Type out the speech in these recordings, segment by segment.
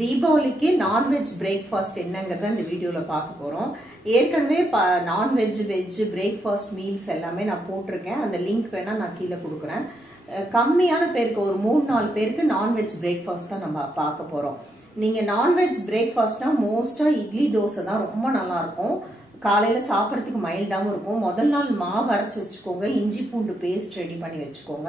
தீபாவளிக்கு non veg breakfast என்னங்கறத இந்த வீடியோல பார்க்க போறோம். ஏற்கனவே நான்வெஜ் வெஜ் பிரேக்ஃபாஸ்ட் மீல்ஸ் எல்லாமே நான் போட்டிருக்கேன். அந்த லிங்க் வேணா நான் கீழே கொடுக்குறேன். கம்மியான பேருக்கு ஒரு 3-4 பேருக்கு நான்வெஜ் பிரேக்ஃபாஸ்ட் தான் நம்ம பார்க்க போறோம். நீங்க நான்வெஜ் பிரேக்ஃபாஸ்ட்னா மோஸ்டா இட்லி தோசை தான் ரொம்ப நல்லா இருக்கும். காலையில சாப்பிட்றதுக்கு மைல்டாவும் இருக்கும். முதல் நாள் மாவு அரைச்சு வச்சுக்கோங்க, இஞ்சி பூண்டு பேஸ்ட் ரெடி பண்ணி வச்சுக்கோங்க.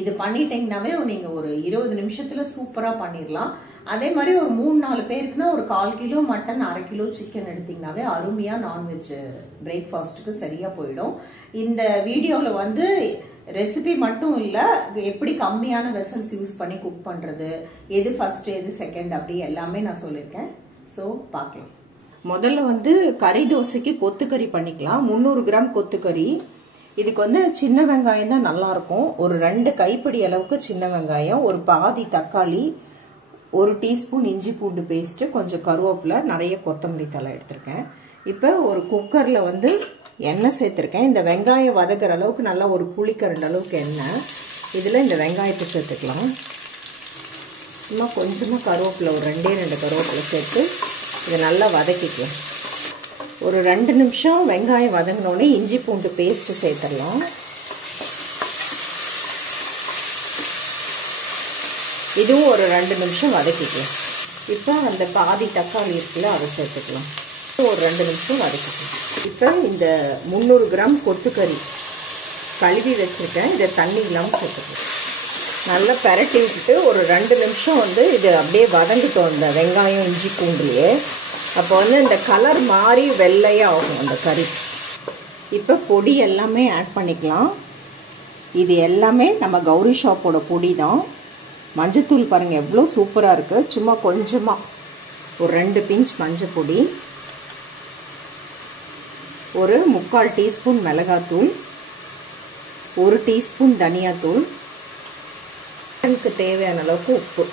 இது பண்ணிட்டீங்கன்னாவே நீங்க ஒரு 20 நிமிஷத்துல சூப்பரா பண்ணிடலாம். அதே மாதிரி ஒரு 3-4 பேருக்குன்னா ஒரு 1/4 கிலோ மட்டன் 1/2 கிலோ சிக்கன் எடுத்தீங்கன்னாவே அருமையா நான்வெஜ் பிரேக்ஃபாஸ்ட்டுக்கு சரியா போயிடும். இந்த வீடியோல ரெசிபி மட்டும் இல்ல, எப்படி கம்மியான வெசல்ஸ் யூஸ் பண்ணி குக் பண்றது, எது ஃபர்ஸ்ட் எது செகண்ட் அப்படி எல்லாமே நான் சொல்லியிருக்கேன். ஸோ பார்க்கலாம். முதல்ல கறி தோசைக்கு கொத்துக்கறி பண்ணிக்கலாம். 300 கிராம் கொத்துக்கறி. இதுக்கு சின்ன வெங்காயம் தான் நல்லா இருக்கும். ஒரு 2 கைப்பிடி அளவுக்கு சின்ன வெங்காயம், ஒரு பாதி தக்காளி, 1 டீஸ்பூன் இஞ்சி பூண்டு பேஸ்ட், கொஞ்சம் கருவேப்பிலை, நிறைய கொத்தமல்லி தழை எடுத்திருக்கேன். இப்போ ஒரு குக்கர்ல எண்ணெய் சேர்த்திருக்கேன். இந்த வெங்காயம் வதக்குற அளவுக்கு நல்லா ஒரு புளிக்கரண்ட அளவுக்கு எண்ணெய். இதுல இந்த வெங்காயத்தை சேர்த்துக்கலாம். சும்மா கொஞ்சமா கருவேப்பிலை, ஒரு 2 கருவேப்பிலை சேர்த்து இதை நல்லா வதக்கிக்கலாம். ஒரு 2 நிமிஷம் வெங்காயம் வதங்கினோடனே இஞ்சி பூண்டு பேஸ்ட் சேர்த்துடலாம். இதுவும் ஒரு 2 நிமிஷம் வதக்கிக்கலாம். இப்போ அந்த பாதி தக்காளி இருக்குல்ல, அதை சேர்த்துக்கலாம். ஒரு 2 நிமிஷம் வதக்கிக்கலாம். இப்போ இந்த 300 கிராம் கொத்துக்கறி கழுவி வச்சிருக்கேன். இதை தண்ணி இல்லாமல் சேர்த்துக்கலாம். நல்லா பெரட்டி விட்டுட்டு ஒரு 2 நிமிஷம் இது அப்படியே வதங்கிட்டோம் இந்த வெங்காயம் இஞ்சி பூண்டுலையே. அப்போ இந்த கலர் மாறி வெள்ளையா ஆகும் அந்த கறி. இப்போ பொடி எல்லாமே ஆட் பண்ணிக்கலாம். இது எல்லாமே நம்ம கௌரி ஷாப்போட பொடி தான். மஞ்சத்தூள் பாருங்க எவ்வளோ சூப்பராக இருக்கு. சும்மா கொஞ்சமா ஒரு 2 பிஞ்ச் மஞ்சள் பொடி, ஒரு 3/4 டீஸ்பூன் மிளகாத்தூள், 1 டீஸ்பூன் தனியாத்தூள், எனக்கு தேவையான அளவுக்கு உப்பு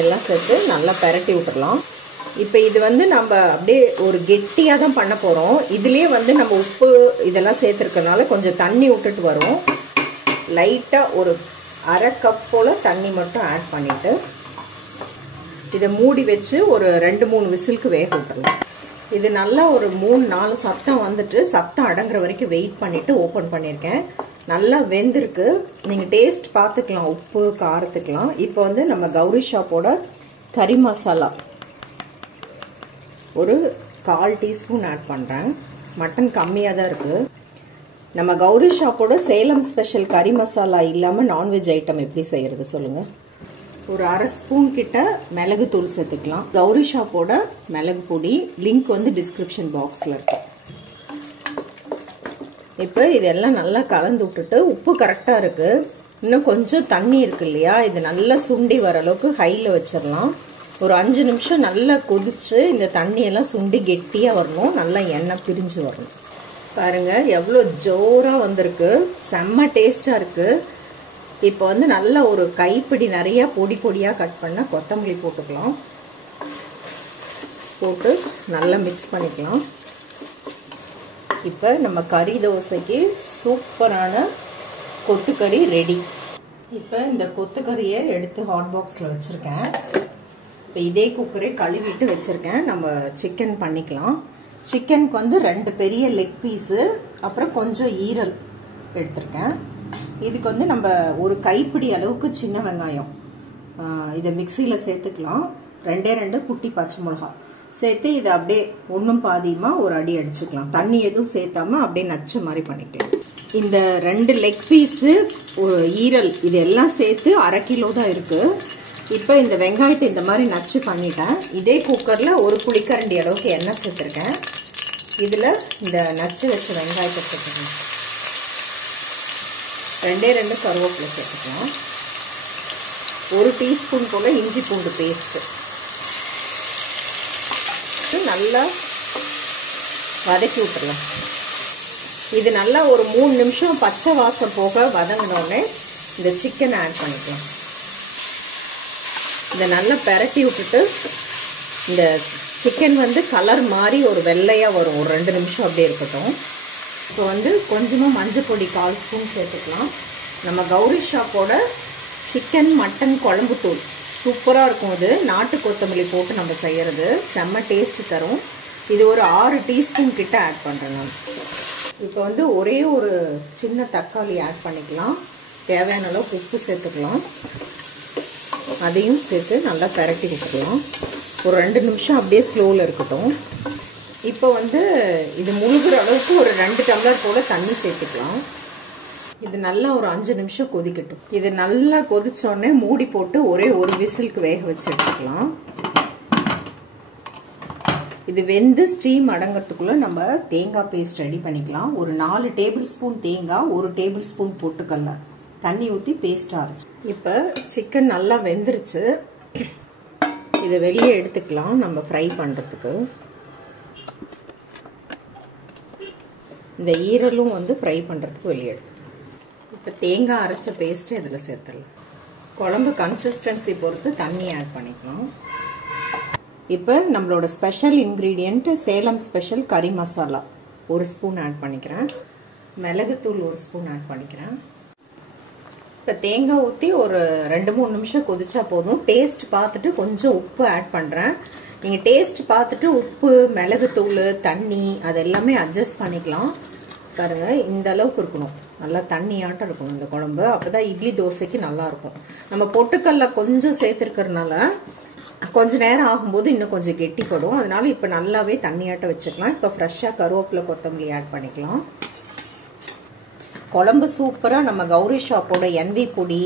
எல்லாம் சேர்த்து நல்லா பெரட்டி விட்டுறலாம். இப்போ இது நம்ம அப்படியே ஒரு கெட்டியாக தான் பண்ண போகிறோம். இதுலேயே நம்ம உப்பு இதெல்லாம் சேர்த்துருக்கனால கொஞ்சம் தண்ணி விட்டுட்டு வரும். லைட்டாக ஒரு 1/2 கப் போல் தண்ணி மட்டும் ஆட் பண்ணிவிட்டு இதை மூடி வச்சு ஒரு 2-3 விசிலுக்கு வேக விட்டுறலாம். இது நல்லா ஒரு 3-4 சத்தம் சத்தம் அடங்குற வரைக்கும் வெயிட் பண்ணிட்டு ஓப்பன் பண்ணியிருக்கேன். நல்லா வெந்திருக்கு. நீங்க டேஸ்ட் பார்த்துக்கலாம், உப்பு காரத்துக்கலாம். இப்போ நம்ம கௌரி ஷாப்போட கறி மசாலா ஒரு 1/4 டீஸ்பூன் ஆட் பண்றேன். மட்டன் கம்மியா தான் இருக்கு. நம்ம கௌரி ஷாப்போட சேலம் ஸ்பெஷல் கறி மசாலா இல்லாம நான்வெஜ் ஐட்டம் எப்படி செய்யறது சொல்லுங்க. ஒரு 1/2 ஸ்பூன் கிட்ட மிளகு தூள் சேர்த்துக்கலாம். கௌரி ஷாப்போட மிளகு பொடி லிங்க் டிஸ்கிரிப்ஷன் பாக்ஸ்ல இருக்கு. இப்போ இதெல்லாம் நல்லா கலந்து விட்டுட்டு உப்பு கரெக்டா இருக்கு. இன்னும் கொஞ்சம் தண்ணி இருக்கு இல்லையா, இது நல்லா சுண்டி வர அளவுக்கு ஹைல வச்சிடலாம். ஒரு 5 நிமிஷம் நல்லா கொதிச்சு இந்த தண்ணி எல்லாம் சுண்டி கெட்டியா வரணும். நல்லா எண்ணெய் பிரிஞ்சு வரணும். பாருங்க எவ்வளோ ஜோரா வந்திருக்கு. செம்ம டேஸ்டா இருக்கு. இப்போ நல்லா ஒரு கைப்பிடி நிறைய பொடி பொடியா கட் பண்ண கொத்தமல்லி போட்டுக்கலாம். போட்டு நல்லா மிக்ஸ் பண்ணிக்கலாம். இப்போ நம்ம கறி தோசைக்கு சூப்பரான கொத்துக்கறி ரெடி. இப்போ இந்த கொத்துக்கறியை எடுத்து ஹாட் பாக்ஸில் வச்சுருக்கேன். இப்போ இதே குக்கரே கழுவிட்டு வச்சுருக்கேன். நம்ம சிக்கன் பண்ணிக்கலாம். சிக்கனுக்கு 2 பெரிய லெக் பீஸு, அப்புறம் கொஞ்சம் ஈரல் எடுத்திருக்கேன். இதுக்கு நம்ம ஒரு கைப்பிடி அளவுக்கு சின்ன வெங்காயம் இதை மிக்சியில் சேர்த்துக்கலாம். 2 குட்டி பச்சை மிளகா சேர்த்து இதை அப்படியே ஒன்றும் பாதியமா ஒரு அடி அடிச்சுக்கலாம். தண்ணி எதுவும் சேர்த்தாம அப்படியே நச்சு மாதிரி பண்ணிக்கலாம். இந்த 2 லெக் பீஸு, ஒரு ஈரல், இது எல்லாம் சேர்த்து 1/2 கிலோ தான் இருக்கு. இப்போ இந்த வெங்காயத்தை இந்த மாதிரி நச்சு பண்ணிட்டேன். இதே குக்கர்ல ஒரு புளிக்கரண்டி அளவுக்கு எண்ணெய் சேர்த்துருக்கேன். இதுல இந்த நச்சு வச்ச வெங்காயத்தை சேர்த்துக்கலாம். 2 கருவேப்பிலை சேர்த்துக்கலாம். 1 டீஸ்பூன் போல இஞ்சி பூண்டு பேஸ்ட் நல்லா வதக்கி விட்டுறலாம். இது நல்லா ஒரு 3 நிமிஷம் பச்சை வாசம் போக வதங்கினோடனே இந்த சிக்கன் ஆட் பண்ணிக்கலாம். இதை நல்லா பெரட்டி விட்டுட்டு இந்த சிக்கன் கலர் மாதிரி ஒரு வெள்ளையா வரும். ஒரு 2 நிமிஷம் அப்படியே இருக்கட்டும். இப்போ கொஞ்சமா மஞ்சள் பொடி 1/4 ஸ்பூன் சேர்த்துக்கலாம். நம்ம கௌரி ஷாப்போட சிக்கன் மட்டன் குழம்பு தூள் சூப்பரா இருக்கும். இது நாட்டு கொத்தமல்லி போட்டு நம்ம செய்யறது செம்ம டேஸ்ட் தரும். இது ஒரு 6 டீஸ்பூன் கிட்ட ஆட் பண்றேன் நான். இப்போ வந்து ஒரே ஒரு சின்ன தக்காளி ஆட் பண்ணிக்கலாம். தேவையான அளவு உப்பு சேர்த்துக்கலாம். அதையும் சேர்த்து நல்லா பரட்டி விட்டுக்கலாம். ஒரு 2 நிமிஷம் அப்படியே ஸ்லோவில் இருக்கட்டும். இப்போ வந்து இது முழுகிற அளவுக்கு ஒரு 2 டம்ளர் போல தண்ணி சேர்த்துக்கலாம். இது நல்லா ஒரு 5 நிமிஷம் கொதிக்கட்டும். இது நல்லா கொதிச்சோடனே மூடி போட்டு ஒரே ஒரு விசிலுக்கு வேக வச்சு எடுத்துக்கலாம். இது வெந்து ஸ்டீம் அடங்கிறதுக்குள்ள நம்ம தேங்காய் பேஸ்ட் ரெடி பண்ணிக்கலாம். ஒரு 4 டேபிள் ஸ்பூன் தேங்காய், 1 டேபிள் ஸ்பூன் பொட்டுக்கடலை தண்ணி ஊற்றி பேஸ்ட் அரைச்சு. இப்போ சிக்கன் நல்லா வெந்துருச்சு. இதை வெளியே எடுத்துக்கலாம் நம்ம ஃப்ரை பண்ணுறதுக்கு. இந்த ஈரலும் வந்து ஃப்ரை பண்ணுறதுக்கு வெளியே எடுத்து. இப்போ தேங்காய் அரைச்ச பேஸ்ட்டு இதில் சேர்த்துடலாம். குழம்பு கன்சிஸ்டன்சி பொறுத்து தண்ணி ஆட் பண்ணிக்கலாம். இப்போ நம்மளோட ஸ்பெஷல் இன்க்ரீடியண்ட் சேலம் ஸ்பெஷல் கறி மசாலா 1 ஸ்பூன் ஆட் பண்ணிக்கிறேன். மிளகுத்தூள் 1 ஸ்பூன் ஆட் பண்ணிக்கிறேன். இப்போ தேங்காய் ஊற்றி ஒரு 2-3 நிமிஷம் கொதிச்சா போதும். டேஸ்ட் பார்த்துட்டு கொஞ்சம் உப்பு ஆட் பண்ணுறேன். நீங்கள் டேஸ்ட் பார்த்துட்டு உப்பு, மிளகுத்தூள், தண்ணி அது எல்லாமே அட்ஜஸ்ட் பண்ணிக்கலாம். பாருங்க, இந்த அளவுக்கு இருக்கணும். நல்லா தண்ணியாட்டம் இருக்கணும் இந்த குழம்பு. அப்போதான் இட்லி தோசைக்கு நல்லா இருக்கும். நம்ம பொட்டுக்கல்ல கொஞ்சம் சேர்த்துருக்கறனால கொஞ்ச நேரம் ஆகும்போது இன்னும் கொஞ்சம் கெட்டிப்படும். அதனால இப்போ நல்லாவே தண்ணியாட்டம் வச்சுக்கலாம். இப்போ ஃப்ரெஷ்ஷாக கருவேப்பிலை, கொத்தமல்லி ஆட் பண்ணிக்கலாம். குழம்பு சூப்பராக நம்ம கௌரி ஷாப்போட என்வி பொடி,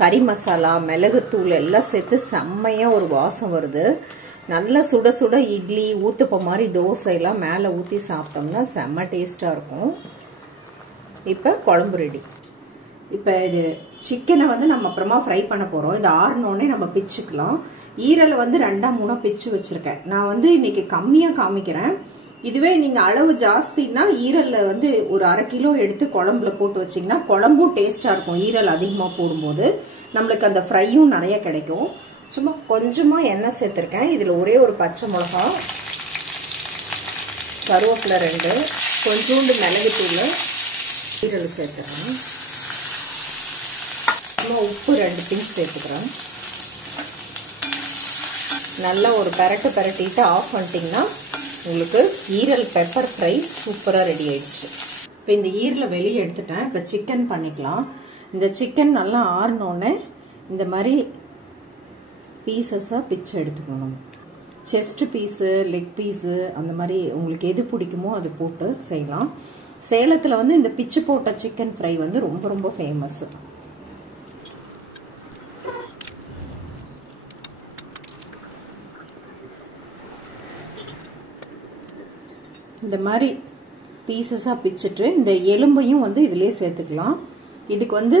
கறி மசாலா, மிளகுத்தூள் எல்லாம் சேர்த்து செம்மையாக ஒரு வாசம் வருது. நல்லா சுட சுட இட்லி, ஊத்துப்பம் மாதிரி தோசை எல்லாம் மேலே ஊற்றி சாப்பிட்டோம்னா செம்ம டேஸ்ட்டாக இருக்கும். இப்போ குழம்பு ரெடி. இப்போ இது சிக்கனை வந்து நம்ம அப்புறமா ஃப்ரை பண்ண போகிறோம். இது ஆறினோடனே நம்ம பிச்சுக்கலாம். ஈரலை வந்து 2-3 பிச்சு வச்சுருக்கேன். நான் வந்து இன்னைக்கு கம்மியாக காமிக்கிறேன். இதுவே நீங்கள் அளவு ஜாஸ்தின்னா ஈரலில் வந்து ஒரு 1/2 கிலோ எடுத்து குழம்புல போட்டு வச்சிங்கன்னா குழம்பும் டேஸ்ட்டாக இருக்கும். ஈரல் அதிகமாக போடும்போது நம்மளுக்கு அந்த ஃப்ரையும் நிறைய கிடைக்கும். சும்மா கொஞ்சமாக எண்ணெய் சேர்த்துருக்கேன். இதில் ஒரே ஒரு பச்சை மிளகா, கருவேப்பிலை 2, கொஞ்சோண்டு மிளகுத்தூள், ஈரல் சேர்த்துக்கிறேன். சும்மா உப்பு 2 பிஞ்ச் சேர்த்துக்கிறேன். நல்லா ஒரு பரட்டிட்டு ஆஃப் பண்ணிட்டீங்கன்னா உங்களுக்கு ஈரல் பெப்பர் ஃப்ரை சூப்பராக ரெடி ஆயிடுச்சு. இப்போ இந்த ஈரலை வெளியே எடுத்துட்டேன். இப்போ சிக்கன் பண்ணிக்கலாம். இந்த சிக்கன் நல்லா ஆறினோடனே இந்த மாதிரி பீசஸாக பிச்சு எடுத்துக்கணும். செஸ்ட் பீஸு, லெக் பீஸு அந்த மாதிரி உங்களுக்கு எது பிடிக்குமோ அது போட்டு செய்யலாம். சேலத்தில் வந்து இந்த பிச்சு போட்ட சிக்கன் ஃப்ரை வந்து ரொம்ப ரொம்ப ஃபேமஸ். இந்த மாதிரி பீசஸாக பிச்சுட்டு இந்த எலும்பையும் வந்து இதுலேயே சேர்த்துக்கலாம். இதுக்கு வந்து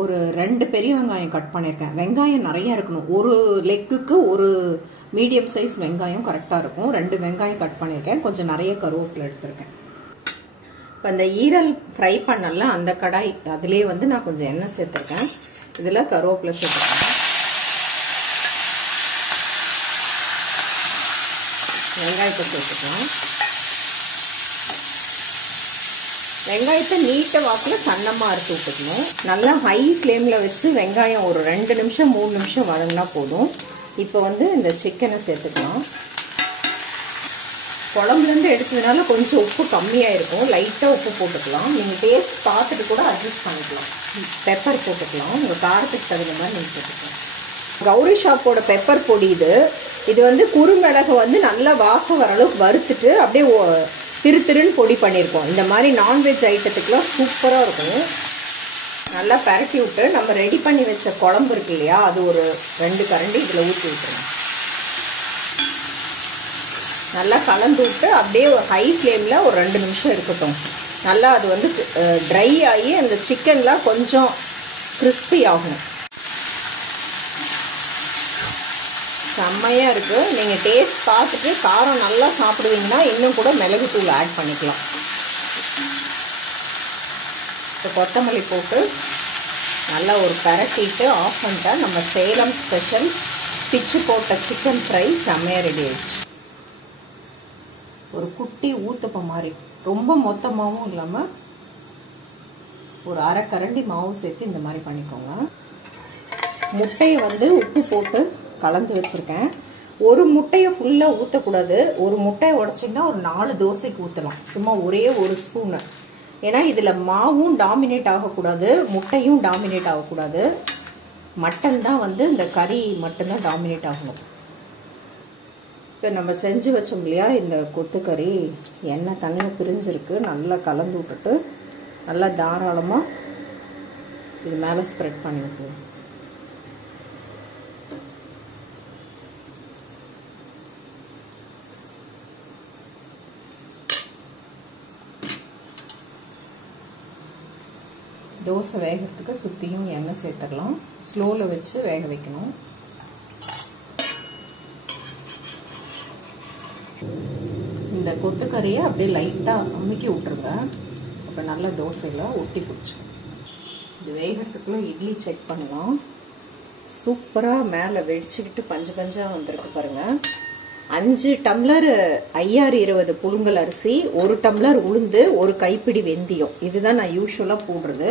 ஒரு 2 பெரிய வெங்காயம் கட் பண்ணியிருக்கேன். வெங்காயம் நிறைய இருக்கணும். ஒரு லெக்குக்கு ஒரு மீடியம் சைஸ் வெங்காயம் கரெக்டாக இருக்கும். 2 வெங்காயம் கட் பண்ணியிருக்கேன். கொஞ்சம் நிறைய கருவேப்பிலை எடுத்திருக்கேன். இப்போ அந்த ஈரல் ஃப்ரை பண்ணல அந்த கடாய் அதுலேயே வந்து நான் கொஞ்சம் எண்ணெய் சேர்த்துருக்கேன். இதில் கருவேப்பிலை சேர்த்துருக்கேன். வெங்காயத்தை சேர்த்துக்கலாம். வெங்காயத்தை நீட்ட வாக்கில் சன்னமாக அறுத்து விட்டுக்கணும். நல்லா ஹை ஃப்ளேமில் வச்சு வெங்காயம் ஒரு 2 நிமிஷம் 3 நிமிஷம் வதங்கினா போதும். இப்போ வந்து இந்த சிக்கனை சேர்த்துக்கலாம். குழம்புலேருந்து எடுத்ததுனால கொஞ்சம் உப்பு கம்மியாக இருக்கும். லைட்டாக உப்பு போட்டுக்கலாம். நீங்கள் டேஸ்ட் பார்த்துட்டு கூட அட்ஜஸ்ட் பண்ணிக்கலாம். பெப்பர் போட்டுக்கலாம். உங்கள் காரத்துக்கு தகுந்த மாதிரி நீங்கள் போட்டுக்கலாம். கௌரி ஷாப்போட பெப்பர் பொடி இது வந்து குறுமிளகு வந்து நல்லா வாசம் வர அளவுக்கு வறுத்துட்டு அப்படியே திருன்னு பொடி பண்ணியிருக்கோம். இந்த மாதிரி நான்வெஜ் ஐட்டத்துக்குலாம் சூப்பராக இருக்கும். நல்லா பரட்டி விட்டு நம்ம ரெடி பண்ணி வச்ச குழம்பு இருக்கு இல்லையா, அது ஒரு 2 கரண்டி இதில் ஊற்றி விட்டுருங்க. நல்லா கலந்து விட்டு அப்படியே ஒரு ஹை ஃப்ளேமில் ஒரு 2 நிமிஷம் இருக்கட்டும். நல்லா அது வந்து ட்ரை ஆகி அந்த சிக்கன்லாம் கொஞ்சம் கிறிஸ்பி ஆகும். செம்மையாக இருக்குது. நீங்கள் டேஸ்ட் பார்த்துட்டு காரம் நல்லா சாப்பிடுவீங்கன்னா இன்னும் கூட மிளகுத்தூள் ஆட் பண்ணிக்கலாம். இப்போ கொத்தமல்லி போட்டு நல்லா ஒரு பரட்டிட்டு ஆஃப் பண்ணிட்டா நம்ம சேலம் ஸ்பெஷல் பிச்சு போட்ட சிக்கன் ஃப்ரை செம்மையாக ரெடி ஆயிடுச்சு. ஒரு குட்டி ஊத்தப்பம் மாதிரி, ரொம்ப மொத்தமாகவும் இல்லாமல் ஒரு 1/2 கரண்டி மாவு சேர்த்து இந்த மாதிரி பண்ணிக்கோங்க. முட்டையை வந்து உப்பு போட்டு கலந்து வச்சிருக்கேன். ஒரு முட்டையை ஃபுல்லா ஊற்றக்கூடாது. ஒரு முட்டையை உடைச்சிங்கன்னா ஒரு 4 தோசைக்கு ஊற்றலாம். சும்மா ஒரே ஒரு ஸ்பூனு. ஏன்னா இதில் மாவும் டாமினேட் ஆகக்கூடாது, முட்டையும் டாமினேட் ஆகக்கூடாது. மட்டன் தான் வந்து இந்த கறி மட்டும்தான் டாமினேட் ஆகணும். இப்போ நம்ம செஞ்சு வச்சோம் இல்லையா இந்த கொத்துக்கறி, எண்ணெய் தனியாக பிரிஞ்சிருக்கு. நல்லா கலந்து விட்டுட்டு நல்லா தாராளமாக இது மேலே ஸ்ப்ரெட் பண்ணி விட்டுருவோம். தோசை வேகிறதுக்கு சுற்றியும் எண்ணெய் சேர்த்துடலாம். ஸ்லோவில் வச்சு வேக வைக்கணும். இந்த கொத்துக்கறியை அப்படியே லைட்டாக அமுக்கி விட்டுருங்க. அப்போ நல்லா தோசையில் ஒட்டி பிடிச்சிடும். இது வேகிறதுக்குள்ளே இட்லி செக் பண்ணலாம். சூப்பராக மேலே வெடிச்சுக்கிட்டு பஞ்சு பஞ்சாக வந்திருக்கு பாருங்கள். 5 டம்ளர் 5020 புழுங்கல் அரிசி, 1 டம்ளர் உளுந்து, 1 கைப்பிடி வெந்தயம். இதுதான் நான் யூஸ்வலாக போடுறது.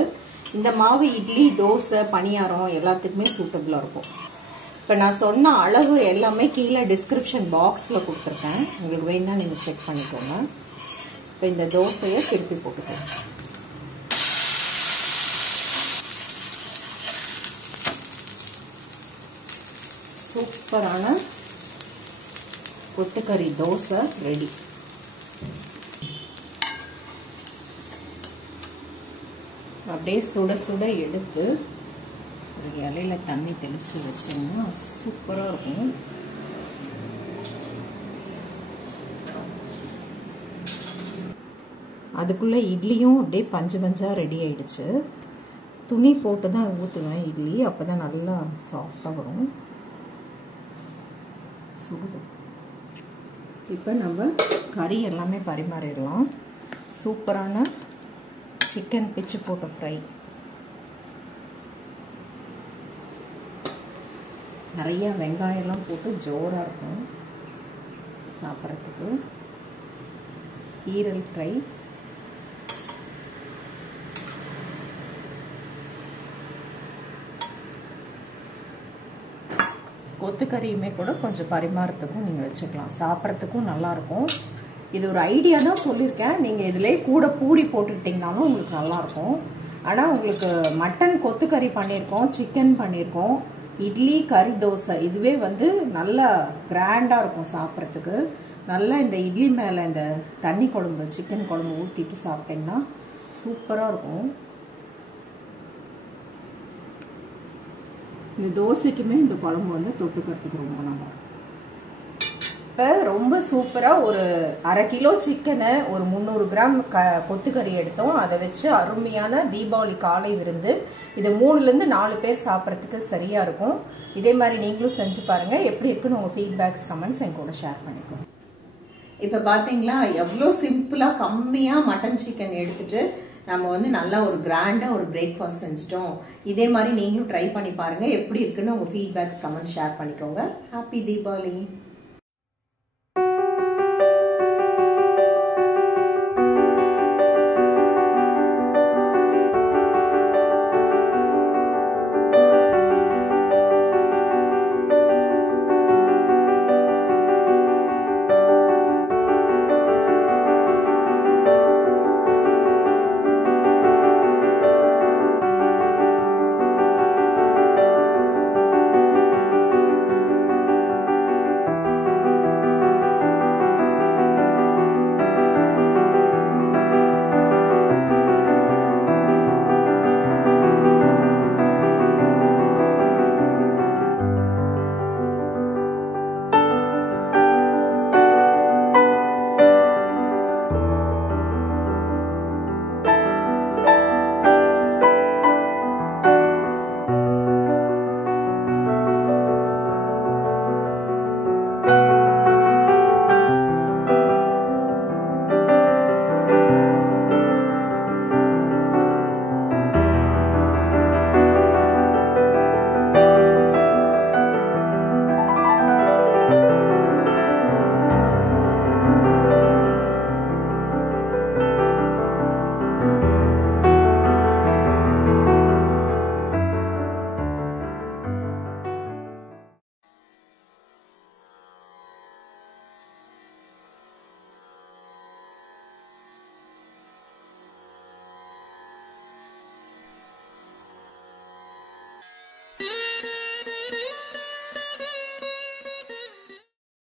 இந்த மாவு இட்லி, தோசை, பணியாரம் எல்லாத்துக்குமே சூட்டபிளாக இருக்கும். இப்போ நான் சொன்ன அளவு எல்லாமே கீழே டிஸ்கிரிப்ஷன் பாக்ஸில் கொடுத்துருக்கேன். உங்களுக்கு வேணா நீங்கள் செக் பண்ணிக்கோங்க. இப்போ இந்த தோசையை திருப்பி போட்டுக்கோங்க. சூப்பரான கொத்துக்கறி தோசை ரெடி. அப்படியே சுட சுட எடுத்து ஒரு இலையில தண்ணி தெளிச்சு வச்சோம்னா சூப்பரா இருக்கும். அதுக்குள்ள இட்லியும் அப்படியே பஞ்சு பஞ்சா ரெடி ஆயிடுச்சு. துணி போட்டு தான் ஊற்றுவேன் இட்லி, அப்பதான் நல்லா சாஃப்டா வரும். சுடுது. இப்போ நம்ம கறி எல்லாமே பரிமாறிடலாம். சூப்பரான சிக்கன் பிச்சு போட்ட ஃப்ரை. நிறைய வெங்காயம்லாம் போட்டு ஜோராக இருக்கும் சாப்பிட்றதுக்கு. ஈரல் ஃப்ரை, கொத்துக்கறியுமே கூட கொஞ்சம் பரிமாறத்துக்கும் நீங்கள் வச்சுக்கலாம். சாப்பிட்றதுக்கும் நல்லாயிருக்கும். இது ஒரு ஐடியா தான் சொல்லியிருக்கேன். நீங்கள் இதிலே கூட பூரி போட்டுக்கிட்டிங்கனாலும் உங்களுக்கு நல்லாயிருக்கும். ஆனால் உங்களுக்கு மட்டன் கொத்துக்கறி பண்ணியிருக்கோம், சிக்கன் பண்ணியிருக்கோம், இட்லி, கறி, தோசை, இதுவே வந்து நல்லா கிராண்டாக இருக்கும் சாப்பிட்றதுக்கு. நல்லா இந்த இட்லி மேலே இந்த தண்ணி குழம்பு, சிக்கன் குழம்பு ஊற்றிட்டு சாப்பிட்டிங்கன்னா சூப்பராக இருக்கும். இந்த தோசைக்குமே இந்த குழம்பு வந்து தொட்டுக்கிறதுக்கு ரொம்ப நல்லா இருக்கும். இப்போ ரொம்ப சூப்பராக ஒரு 1/2 கிலோ சிக்கனை, ஒரு 300 கிராம் கொத்துக்கறி எடுத்தோம். அதை வச்சு அருமையான தீபாவளி காலை விருந்து. இது 3லேருந்து 4 பேர் சாப்பிட்றதுக்கு சரியாக இருக்கும். இதே மாதிரி நீங்களும் செஞ்சு பாருங்கள். எப்படி இருக்குன்னு உங்கள் ஃபீட்பேக்ஸ், கமெண்ட்ஸ் என் கூட ஷேர் பண்ணிக்கோங்க. இப்போ பார்த்தீங்களா எவ்வளோ சிம்பிளாக கம்மியாக மட்டன் சிக்கன் எடுத்துட்டு நம்ம வந்து நல்லா ஒரு கிராண்டாக ஒரு பிரேக்ஃபாஸ்ட் செஞ்சுட்டோம். இதே மாதிரி நீங்களும் ட்ரை பண்ணி பாருங்கள். எப்படி இருக்குன்னு உங்கள் ஃபீட்பேக்ஸ், கமெண்ட்ஸ் ஷேர் பண்ணிக்கோங்க. ஹாப்பி தீபாவளி.